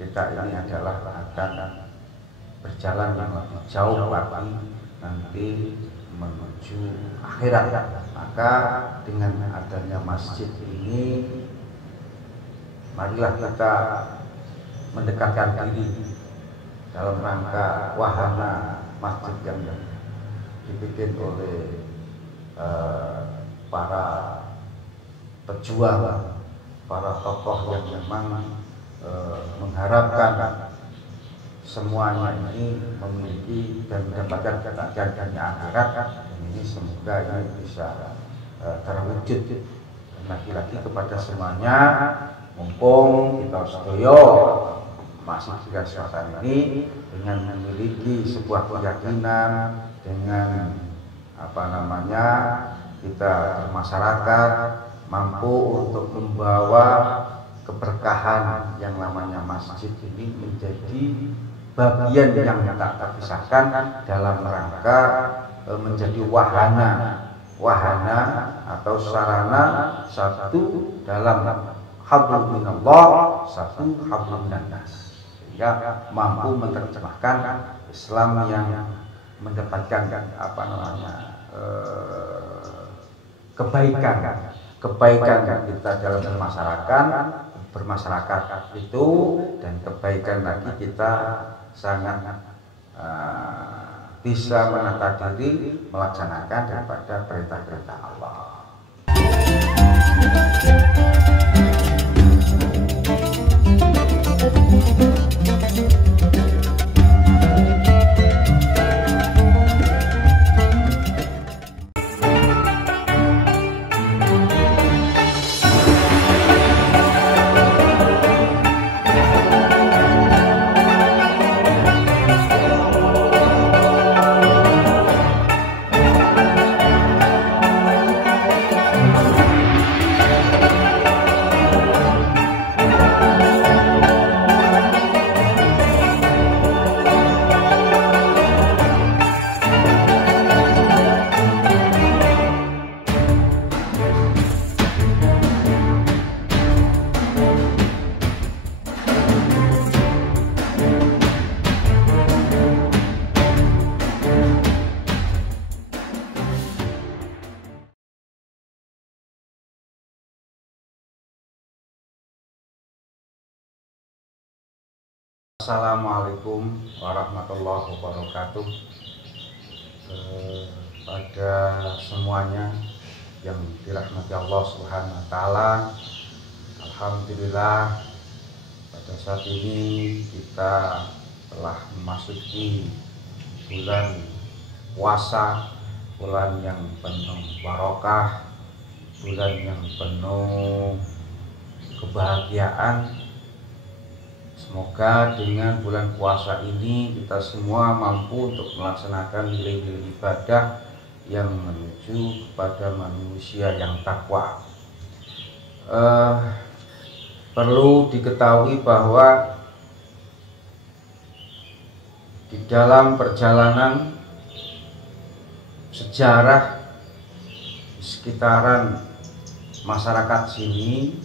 kita ini adalah akan berjalan yang lebih jauh lagi nanti menuju akhirat. Maka dengan adanya masjid ini, marilah kita mendekatkan diri dalam rangka wahana masjid yang dibikin oleh para pejuang, para tokoh yang memang mengharapkan semuanya ini memiliki dan mendapatkan kebahagiaan akhirat. Dan ini semoga ini bisa terwujud. Dan lagi-lagi kepada semuanya, mumpung kita sedaya masih juga suasana ini dengan memiliki sebuah keyakinan, dengan kita bermasyarakat mampu untuk membawa keberkahan yang namanya masjid ini menjadi bagian yang tak terpisahkan dalam rangka menjadi wahana atau sarana satu dalam hablum minallah, satu hablum minannas, sehingga mampu menerjemahkan Islam yang mendapatkan kebaikan kita dalam bermasyarakat itu, dan kebaikan lagi kita sangat bisa menata diri melaksanakan daripada perintah-perintah Allah. Assalamualaikum warahmatullahi wabarakatuh. Pada semuanya yang dirahmati Allah Subhanahu wa Ta'ala, alhamdulillah pada saat ini kita telah memasuki bulan puasa, bulan yang penuh barokah, bulan yang penuh kebahagiaan. Semoga dengan bulan puasa ini kita semua mampu untuk melaksanakan nilai-nilai ibadah yang menuju kepada manusia yang takwa. Perlu diketahui bahwa di dalam perjalanan sejarah di sekitaran masyarakat sini,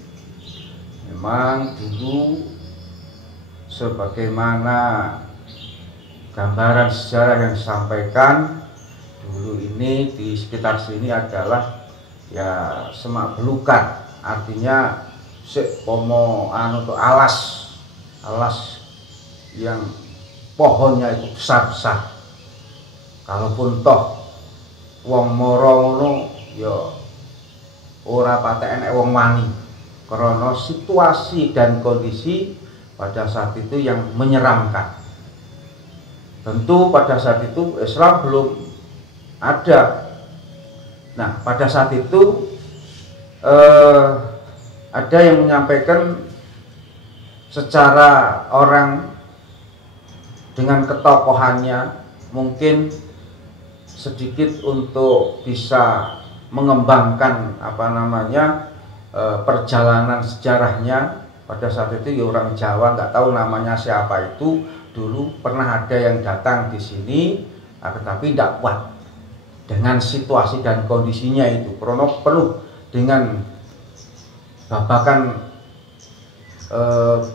memang dulu sebagaimana gambaran sejarah yang disampaikan dulu ini di sekitar sini adalah ya semak belukar, artinya alas yang pohonnya itu besar-besar. Kalaupun toh wong moro ngono ya ora patek enek wong wani, karena situasi dan kondisi pada saat itu yang menyeramkan. Tentu pada saat itu Islam belum ada. Nah, pada saat itu ada yang menyampaikan secara orang dengan ketokohannya, mungkin sedikit untuk bisa mengembangkan perjalanan sejarahnya. Pada saat itu ya orang Jawa, nggak tahu namanya siapa itu, dulu pernah ada yang datang di sini, tetapi tidak kuat dengan situasi dan kondisinya itu, karena perlu dengan babakan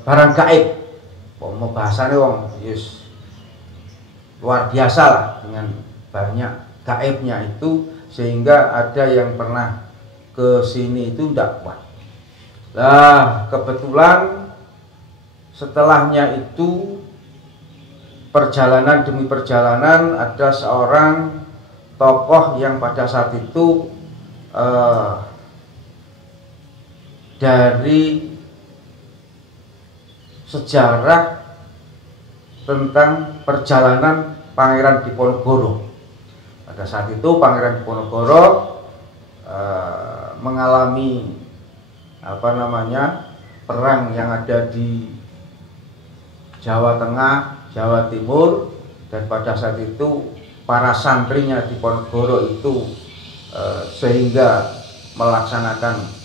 barang gaib bahasane wong yes luar biasa lah, dengan banyak gaibnya itu, sehingga ada yang pernah ke sini itu tidak kuat. Nah, kebetulan setelahnya itu perjalanan demi perjalanan ada seorang tokoh yang pada saat itu dari sejarah tentang perjalanan Pangeran Diponegoro. Pada saat itu Pangeran Diponegoro mengalami perang yang ada di Jawa Tengah, Jawa Timur, dan pada saat itu para santrinya Diponegoro itu sehingga melaksanakan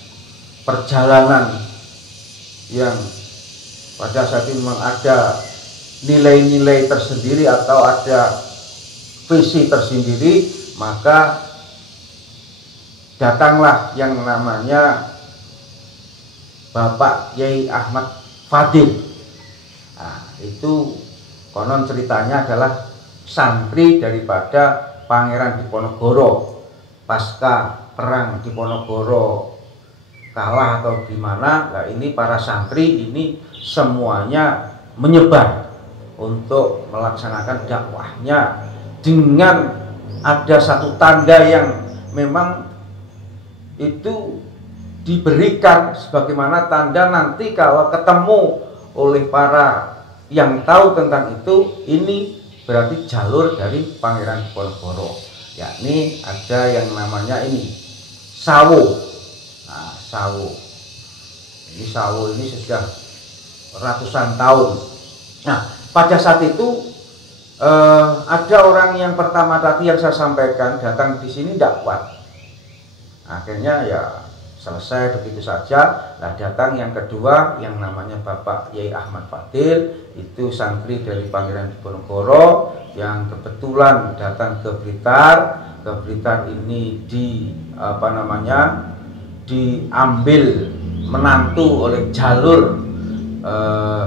perjalanan yang pada saat itu memang ada nilai-nilai tersendiri atau ada visi tersendiri, maka datanglah yang namanya Bapak Yai Ahmad Fadil. Nah, itu konon ceritanya adalah santri daripada Pangeran Diponegoro. Pasca perang Diponegoro kalah atau gimana, nah ini para santri ini semuanya menyebar untuk melaksanakan dakwahnya dengan ada satu tanda yang memang itu diberikan sebagaimana tanda nanti kalau ketemu oleh para yang tahu tentang itu, ini berarti jalur dari Pangeran Diponegoro, yakni ada yang namanya ini sawo. Nah, sawo ini sudah ratusan tahun. Nah, pada saat itu ada orang yang pertama tadi yang saya sampaikan datang di sini tidak kuat. Akhirnya ya selesai begitu saja. Nah, datang yang kedua yang namanya Bapak Yai Ahmad Fadil, itu santri dari Pangeran Diponegoro yang kebetulan datang ke Blitar. Ke Blitar ini diambil menantu oleh jalur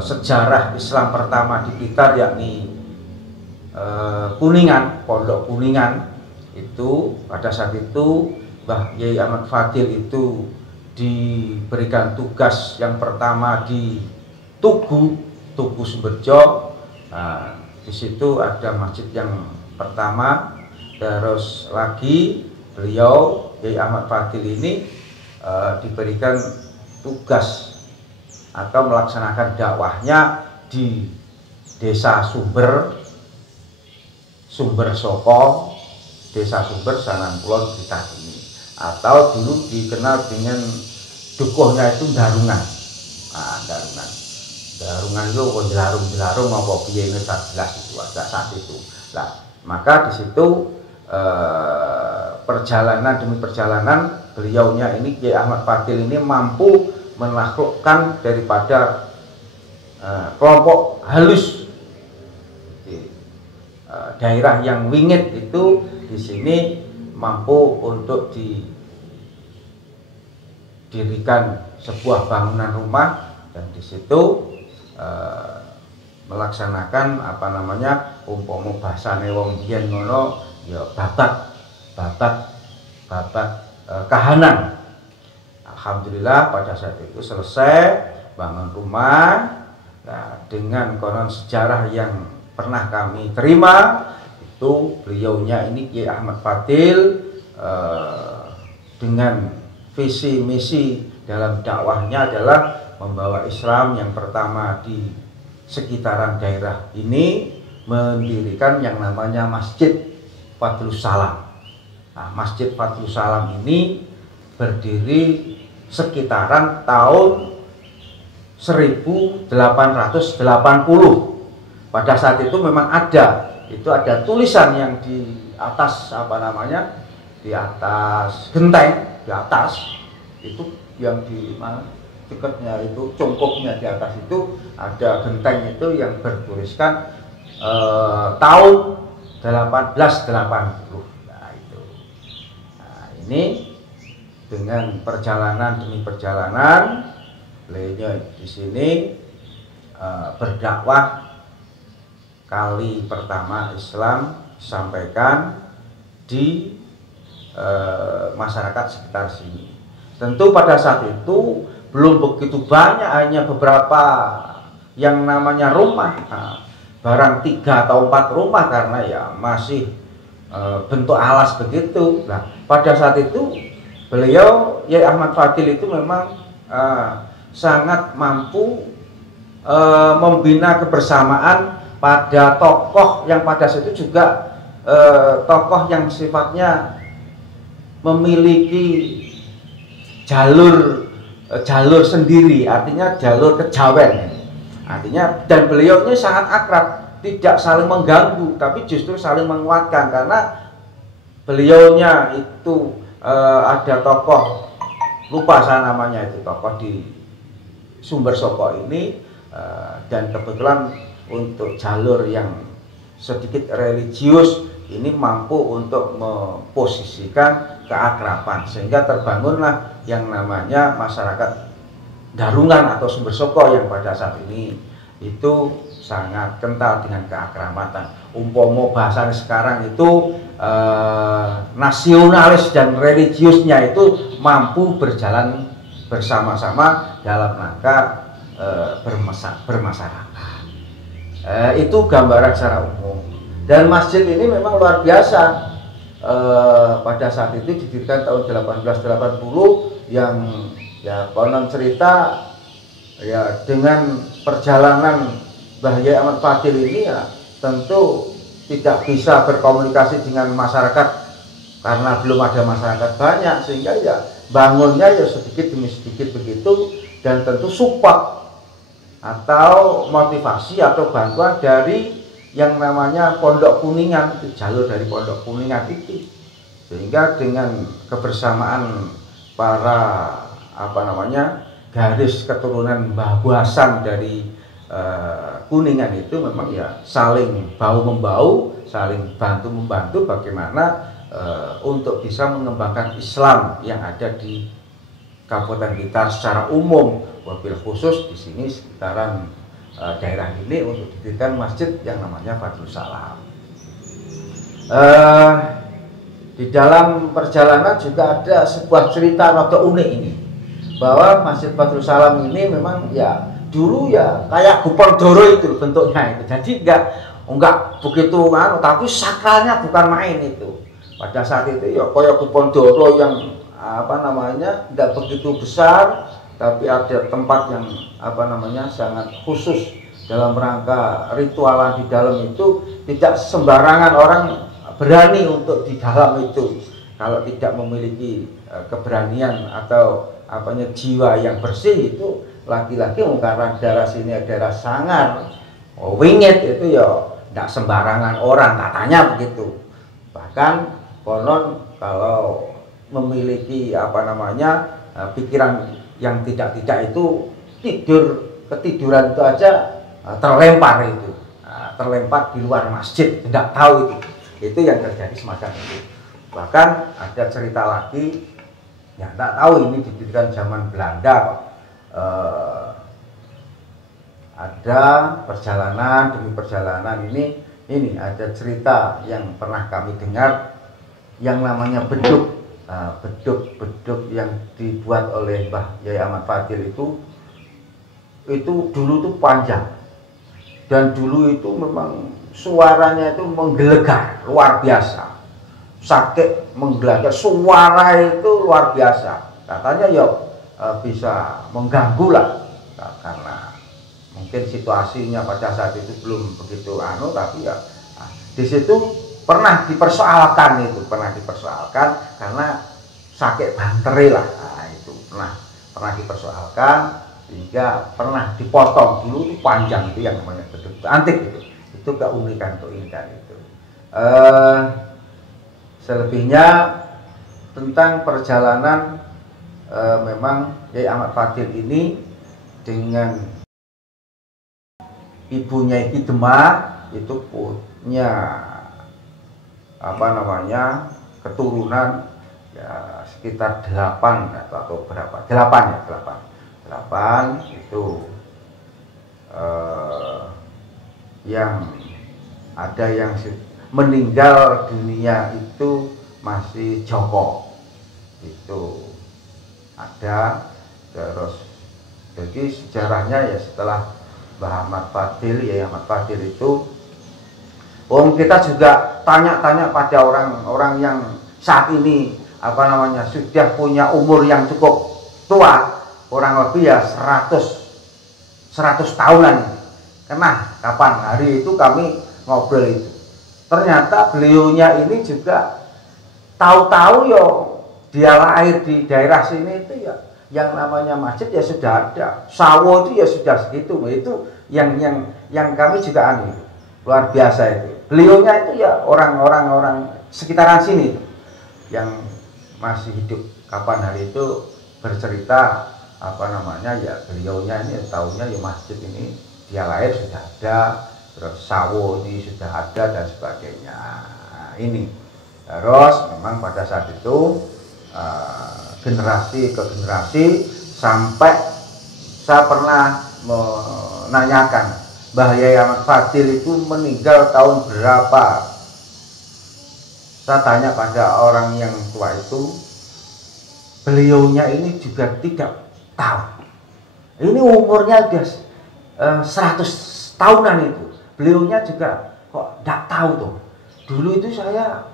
sejarah Islam pertama di Blitar, yakni Kuningan, Pondok Kuningan. Itu pada saat itu Mbah Yai Ahmad Fadil itu diberikan tugas yang pertama di Tugu Sumberjo. Nah, di situ ada masjid yang pertama. Terus lagi beliau Yai Ahmad Fadil ini diberikan tugas atau melaksanakan dakwahnya di Desa Sumber Soko, Desa Sumber Sanan Kulon Blitar ini, atau dulu dikenal dengan dukuhnya itu Darungan. Nah, Darungan itu jelarung apa piye ini tak jelas itu ada saat itu. Nah, maka di situ perjalanan demi perjalanan beliaunya ini Kiai Ahmad Fadil ini mampu menaklukkan daripada kelompok halus di daerah yang wingit itu. Di sini mampu untuk didirikan sebuah bangunan rumah, dan di situ melaksanakan umpama bahasane wong biyen ngono ya babat kahanan. Alhamdulillah pada saat itu selesai bangun rumah. Nah, dengan konon sejarah yang pernah kami terima itu, beliaunya ini Kiai Ahmad Fadil dengan visi misi dalam dakwahnya adalah membawa Islam yang pertama di sekitaran daerah ini, mendirikan yang namanya Masjid Fadlus Salam. Nah, Masjid Fadlus Salam ini berdiri sekitaran tahun 1880. Pada saat itu memang ada tulisan yang di atas di atas genteng, di atas itu yang di mana dekatnya itu congkoknya di atas itu ada genteng itu yang bertuliskan tahun 1880. Nah, itu. Nah, ini dengan perjalanan demi perjalanan beliau di sini berdakwah kali pertama Islam disampaikan di masyarakat sekitar sini. Tentu pada saat itu belum begitu banyak, hanya beberapa yang namanya rumah, barang 3 atau 4 rumah, karena ya masih bentuk alas begitu. Nah, pada saat itu beliau Yai Ahmad Fadil itu memang sangat mampu membina kebersamaan pada tokoh yang pada saat itu juga tokoh yang sifatnya memiliki jalur sendiri, artinya jalur kejawen, artinya, dan beliau ini sangat akrab, tidak saling mengganggu tapi justru saling menguatkan, karena beliaunya itu ada tokoh, lupa saya namanya, itu tokoh di Sumber Soko ini, dan kebetulan untuk jalur yang sedikit religius ini mampu untuk memposisikan keakraban, sehingga terbangunlah yang namanya masyarakat Darungan atau Sumber Soko yang pada saat ini itu sangat kental dengan keakraban. Umpomo bahasa sekarang itu nasionalis dan religiusnya itu mampu berjalan bersama-sama dalam rangka bermasyarakat. Itu gambaran secara umum. Dan masjid ini memang luar biasa. Pada saat itu didirikan tahun 1880, yang ya konon cerita ya dengan perjalanan Mbah Yai Ahmad Fadil ini ya tentu tidak bisa berkomunikasi dengan masyarakat karena belum ada masyarakat banyak, sehingga ya bangunnya ya sedikit demi sedikit begitu, dan tentu support atau motivasi atau bantuan dari yang namanya Pondok Kuningan, jalur dari Pondok Kuningan itu, sehingga dengan kebersamaan para garis keturunan Mbah Buasan dari Kuningan itu memang ya saling bahu membahu, saling bantu membantu bagaimana untuk bisa mengembangkan Islam yang ada di kabupaten kita secara umum, wabil khusus di sini sekitaran daerah ini untuk didirikan masjid yang namanya Fadlus Salam. Di dalam perjalanan juga ada sebuah cerita rada unik ini, bahwa Masjid Fadlus Salam ini memang ya dulu ya kayak Gupondoro itu bentuknya itu, jadi enggak begitu kan, tapi sakralnya bukan main itu. Pada saat itu ya kayak Gupondoro yang tidak begitu besar, tapi ada tempat yang sangat khusus dalam rangka ritualan di dalam itu. Tidak sembarangan orang berani untuk di dalam itu kalau tidak memiliki keberanian atau jiwa yang bersih. Itu laki-laki karena daerah sini daerah Sangar, Wingit itu ya tidak sembarangan orang, katanya begitu. Bahkan konon kalau memiliki pikiran yang tidak itu ketiduran itu aja terlempar itu, terlempar di luar masjid, tidak tahu itu yang terjadi semacam itu. Bahkan ada cerita lagi, ya tidak tahu ini didirikan zaman Belanda kok. Ada perjalanan demi perjalanan ini ada cerita yang pernah kami dengar yang namanya beduk. Beduk yang dibuat oleh Mbah Yai Ahmad Fadil itu dulu tuh panjang, dan dulu itu memang suaranya itu menggelegar luar biasa, sakit menggelegar, suara itu luar biasa, katanya ya bisa mengganggu lah, karena mungkin situasinya pada saat itu belum begitu tapi ya di situ pernah dipersoalkan karena sakit banteri lah, itu pernah dipersoalkan, sehingga pernah dipotong. Dulu itu panjang, itu yang namanya beduk antik itu keunikan itu. Selebihnya tentang perjalanan memang Yai Ahmad Fadil ini dengan ibunya Ki Demak itu punya keturunan ya sekitar 8 atau berapa, 8 itu yang ada yang meninggal dunia itu masih Joko, itu ada. Terus jadi sejarahnya ya setelah Mbah Ahmad Fadil, ya Ahmad Fadil itu, kita juga tanya-tanya pada orang-orang yang saat ini sudah punya umur yang cukup tua, kurang lebih ya 100 tahunan. Karena kapan hari itu kami ngobrol itu, ternyata beliaunya ini juga tahu-tahu yo dia lahir di daerah sini itu ya, yang namanya masjid ya sudah ada, sawo itu ya sudah segitu. Itu yang kami juga aneh, luar biasa itu. Beliaunya itu ya orang sekitaran sini yang masih hidup kapan hari itu bercerita ya beliaunya ini tahunya ya masjid ini dia lahir sudah ada, terus sawo ini sudah ada dan sebagainya. Ini terus memang pada saat itu generasi ke generasi, sampai saya pernah menanyakan Mbah Yai Ahmad Fadil itu meninggal tahun berapa. Saya tanya pada orang yang tua itu, beliaunya ini juga tidak tahu. Ini umurnya sudah 100 tahunan itu, beliaunya juga kok tidak tahu tuh. Dulu itu saya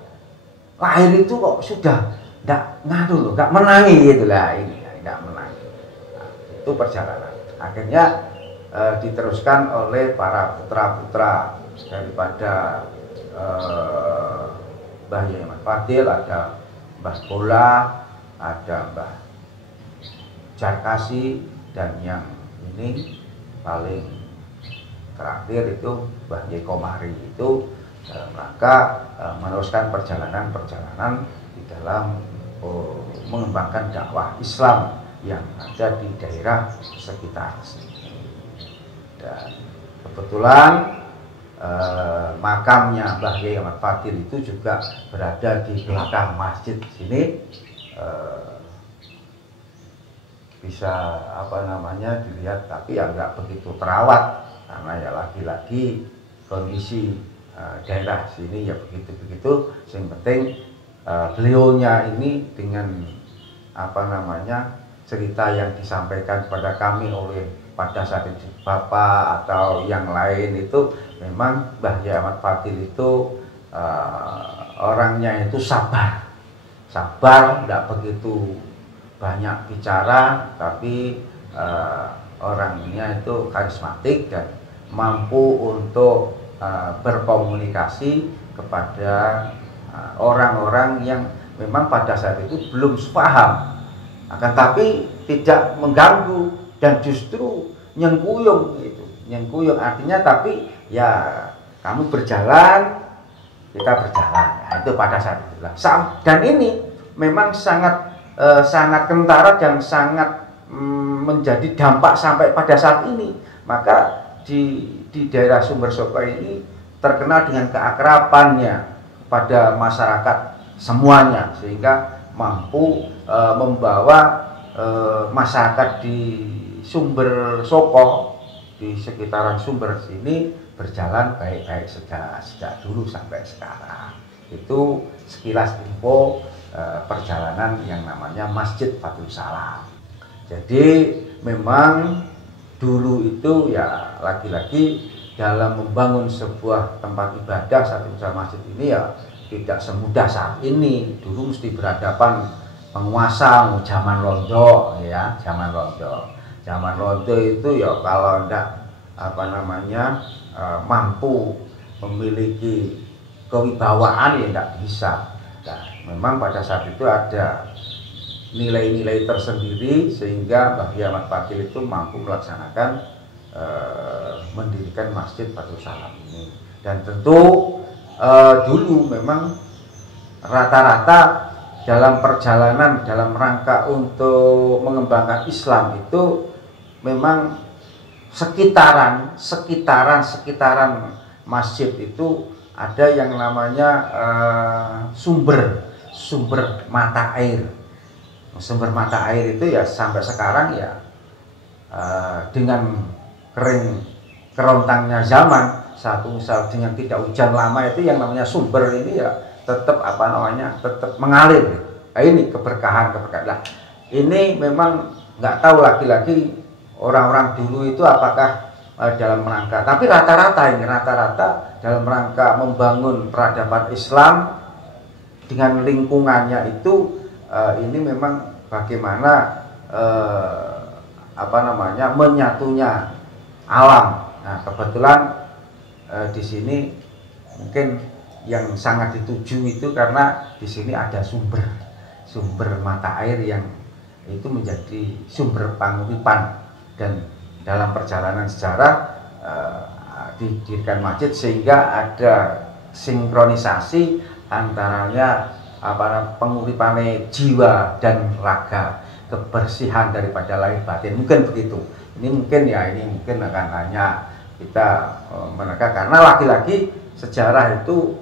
lahir itu kok sudah tidak ngadu loh, nggak menangi gitu lah, ini nggak menangi. Nah, itu perjalanan. Akhirnya diteruskan oleh para putra-putra daripada Mbah Yai Ahmad Fadil, ada Mbah Bola, ada Mbah Jarkasi, dan yang ini paling terakhir itu Mbah Yai Komari, itu dalam rangka meneruskan perjalanan di dalam mengembangkan dakwah Islam yang ada di daerah sekitar sini. Dan kebetulan makamnya Mbah Yai Ahmad Fadil itu juga berada di belakang masjid sini. Bisa dilihat, tapi ya nggak begitu terawat karena ya lagi-lagi kondisi daerah sini ya begitu-begitu. Yang penting beliaunya ini dengan cerita yang disampaikan kepada kami oleh pada saat itu Bapak atau yang lain, itu memang Mbah Yai Ahmad Fadil itu orangnya itu sabar, tidak begitu banyak bicara, tapi orangnya itu karismatik dan mampu untuk berkomunikasi kepada orang-orang yang memang pada saat itu belum sepaham, akan tapi tidak mengganggu dan justru nyengkuyung gitu. Nyengkuyung artinya tapi ya kamu berjalan, kita berjalan. Nah, itu pada saat itulah. Dan ini memang sangat kentara dan sangat menjadi dampak sampai pada saat ini. Maka di daerah Sumber Soko ini terkenal dengan keakrabannya pada masyarakat semuanya, sehingga mampu membawa masyarakat di Sumber Soko, di sekitaran Sumber sini berjalan baik-baik sejak dulu sampai sekarang. Itu sekilas info perjalanan yang namanya Masjid Fadlus Salam. Jadi memang dulu itu ya lagi-lagi dalam membangun sebuah tempat ibadah satu masjid ini ya tidak semudah saat ini. Dulu mesti berhadapan penguasa zaman Londo ya, zaman Londo itu ya kalau enggak mampu memiliki kewibawaan ya enggak bisa. Nah, memang pada saat itu ada nilai-nilai tersendiri sehingga Mbah Yai Ahmad Fadil itu mampu melaksanakan mendirikan Masjid Fadlus Salam ini. Dan tentu dulu memang rata-rata dalam perjalanan dalam rangka untuk mengembangkan Islam itu memang sekitaran masjid itu ada yang namanya sumber mata air. Sumber mata air itu ya sampai sekarang ya dengan kering kerontangnya zaman, satu misal dengan tidak hujan lama itu yang namanya sumber ini ya tetap tetap mengalir. Nah, ini keberkahan. Nah, ini memang nggak tahu lagi-lagi orang-orang dulu itu apakah dalam rangka, tapi rata-rata dalam rangka membangun peradaban Islam dengan lingkungannya itu ini memang bagaimana menyatunya alam. Nah, kebetulan di sini mungkin yang sangat dituju itu karena di sini ada sumber mata air yang itu menjadi sumber panguripan, dan dalam perjalanan sejarah didirikan masjid sehingga ada sinkronisasi antaranya penguripane jiwa dan raga, kebersihan daripada lahir batin, mungkin begitu. Ini mungkin akan hanya kita menekan karena lagi-lagi sejarah itu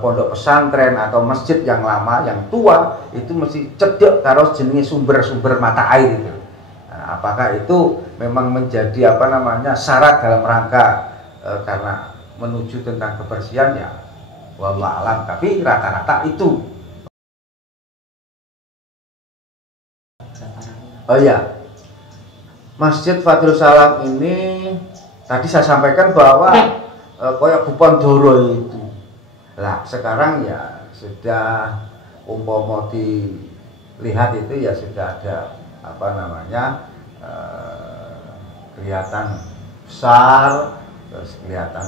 pondok pesantren atau masjid yang lama yang tua itu mesti cedek karo jenis sumber-sumber mata air itu. Nah, apakah itu memang menjadi syarat dalam rangka karena menuju tentang kebersihan, ya wallahu alam, tapi rata-rata itu. Oh ya, Masjid Fadlul Salam ini tadi saya sampaikan bahwa koyak Bupondoro itu. Lah sekarang ya sudah umpama dilihat itu ya sudah ada kelihatan besar, terus kelihatan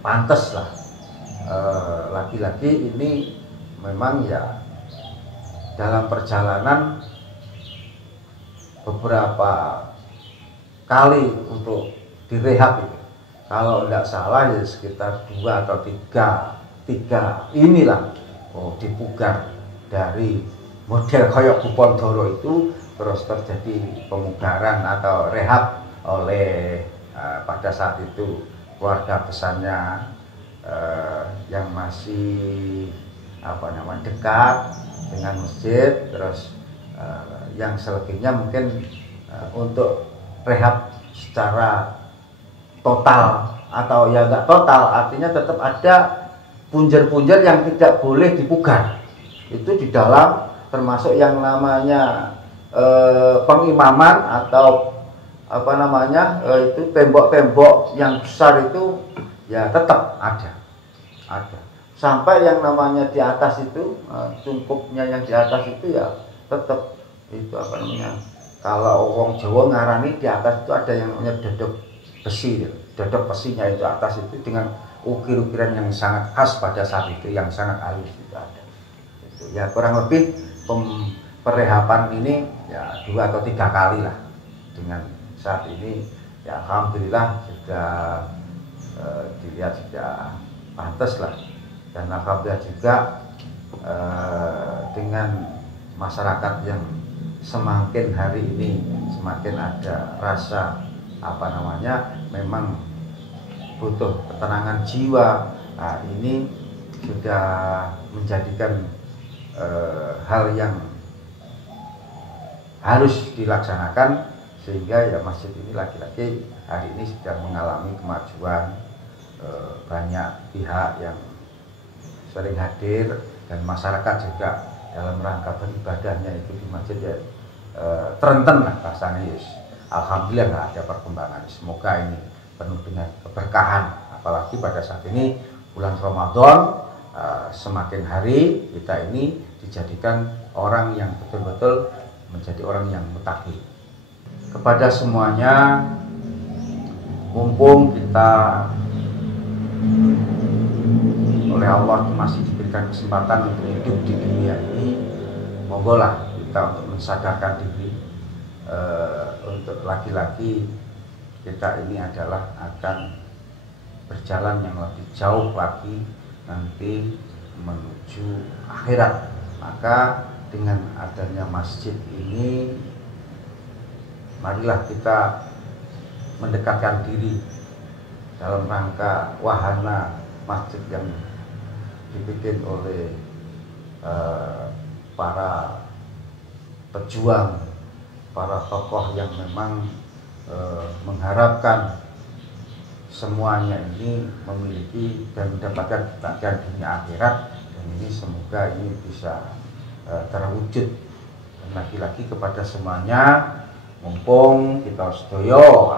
pantas lah. Lagi-lagi ini memang ya dalam perjalanan beberapa kali untuk direhab itu, kalau tidak salah ya sekitar 2 atau 3 inilah dipugar dari model koyok Bupondoro itu, terus terjadi pemugaran atau rehab oleh pada saat itu keluarga besarnya yang masih dekat dengan masjid, terus yang selebihnya mungkin untuk rehab secara total atau ya enggak total, artinya tetap ada punjer-punjer yang tidak boleh dipugar. Itu di dalam termasuk yang namanya pengimaman atau itu tembok-tembok yang besar itu ya tetap ada. Sampai yang namanya di atas itu cungkupnya yang di atas itu ya tetap itu kalau orang Jawa ngarani di atas itu ada yang namanya dodok besi. Dodok besinya itu atas itu dengan ukir-ukiran yang sangat khas pada saat itu, yang sangat halus itu ada. Itu ya kurang lebih perehaban ini ya 2 atau 3 kali lah. Dengan saat ini ya alhamdulillah sudah dilihat sudah pantas lah, dan alhamdulillah juga dengan masyarakat yang semakin hari ini semakin ada rasa memang butuh ketenangan jiwa. Nah, ini sudah menjadikan hal yang harus dilaksanakan, sehingga ya masjid ini lagi-lagi hari ini sedang mengalami kemajuan. Banyak pihak yang sering hadir dan masyarakat juga dalam rangka beribadahnya itu di masjid ya terenten lah bahasanya. Alhamdulillah ada perkembangan. Semoga ini penuh dengan keberkahan, apalagi pada saat ini bulan Ramadan, semakin hari kita ini dijadikan orang yang betul-betul menjadi orang yang muttaqi. Kepada semuanya, mumpung kita oleh Allah masih diberikan kesempatan untuk hidup di dunia ini, monggolah kita untuk mensadarkan diri, untuk laki-laki kita ini adalah akan berjalan yang lebih jauh lagi nanti menuju akhirat. Maka dengan adanya masjid ini, marilah kita mendekatkan diri dalam rangka wahana masjid yang dibikin oleh para pejuang, para tokoh yang memang mengharapkan semuanya ini memiliki dan mendapatkan kebahagiaan dunia akhirat, dan ini semoga ini bisa terwujud. Dan lagi-lagi kepada semuanya, mumpung kita sedoyo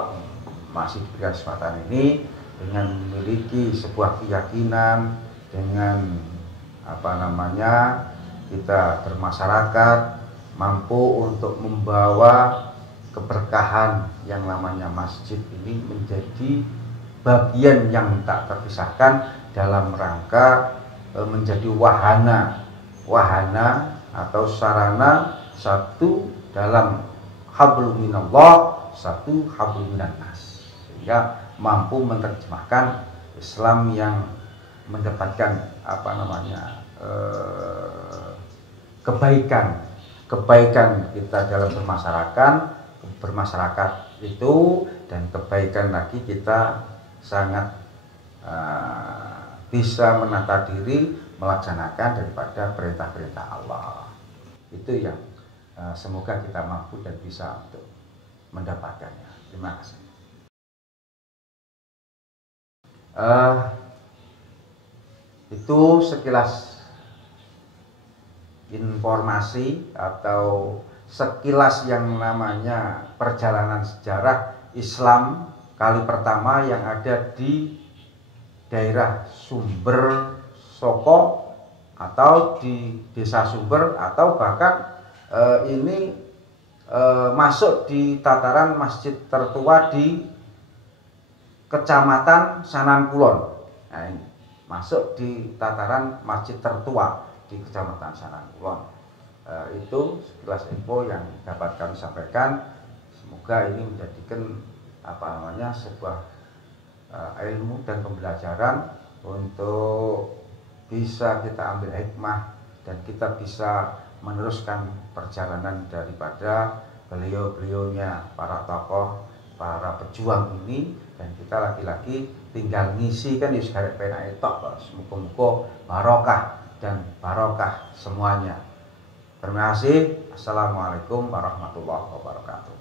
masih diberikan kesempatan ini dengan memiliki sebuah keyakinan, dengan kita bermasyarakat mampu untuk membawa keberkahan yang namanya masjid ini menjadi bagian yang tak terpisahkan dalam rangka menjadi wahana atau sarana satu dalam hablum minallah, satu hablum minan nas, sehingga mampu menerjemahkan Islam yang mendapatkan kebaikan kita dalam bermasyarakat itu, dan kebaikan lagi kita sangat bisa menata diri melaksanakan daripada perintah-perintah Allah. Itu yang semoga kita mampu dan bisa untuk mendapatkannya. Terima kasih. Itu sekilas informasi atau sekilas yang namanya perjalanan sejarah Islam kali pertama yang ada di daerah Sumber Soko atau di desa Sumber, atau bahkan ini masuk di tataran masjid tertua di Kecamatan Sanankulon. Nah, ini masuk di tataran masjid tertua di Kecamatan Sanankulon. Itu sekilas info yang dapat kami sampaikan. Semoga ini menjadikan sebuah ilmu dan pembelajaran untuk bisa kita ambil hikmah dan kita bisa meneruskan perjalanan daripada beliau-beliaunya, para tokoh, para pejuang ini, dan kita lagi-lagi tinggal ngisi kan yus garek penak etok. Semoga-moga barokah dan barokah semuanya. Terima kasih. Assalamualaikum warahmatullahi wabarakatuh.